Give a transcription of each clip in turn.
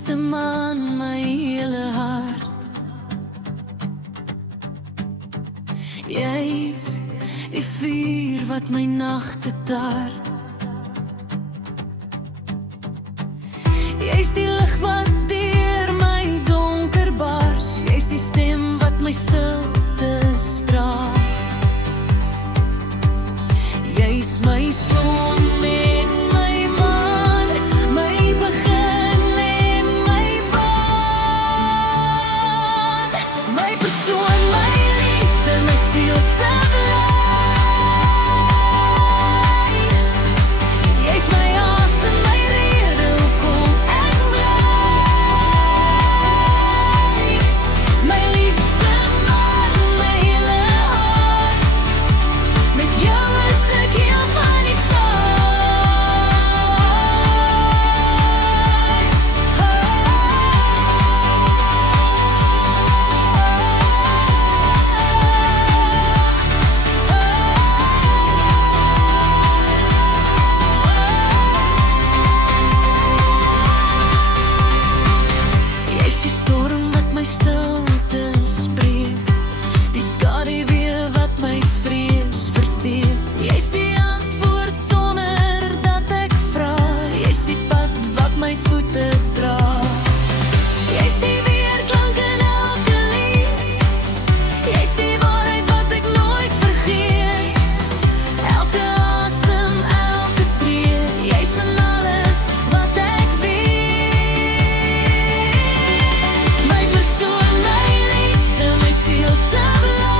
liefste man, my hele hart. Jy's die vuur wat my nagte tart. Jy's die lig wat deur my donker bars. Jy's die stem wat my stilte straal. Jy's my son en my maan, my begin en my baan. My persoon, my liefde, my siel se bly. Jy's my asem, my rede, hoekom ek bly. My liefste man, my hele hart. Met jou is ek heel van die start. Jy's die storm wat my stilte spreek, die skaduwee wat my vrees versteek. Jy's die antwoord sonder dat ek vra. Jy's die pad wat my voete dra. Jy's die weerklank in elke lied. Jy's die waarheid wat ek nooit vergeet. Elke asem, elke tree. Jy's in alles wat ek weet. My persoon, my liefde, my siel se bly.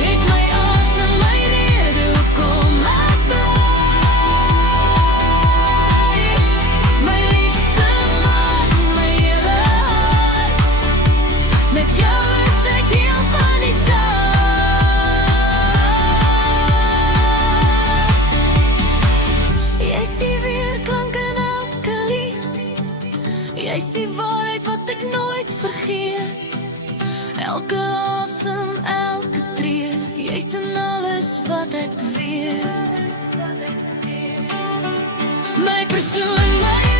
Jy's my asem, my rede, hoekom ek bly. My liefste man, my hele hart. Met jou is ek heel van die start. Jy's die weerklank in elke lied. Jy's die waarheid wat ek nooit vergeet. Elke asem, elke tree. Jy's in alles wat ek weet. My persoon, my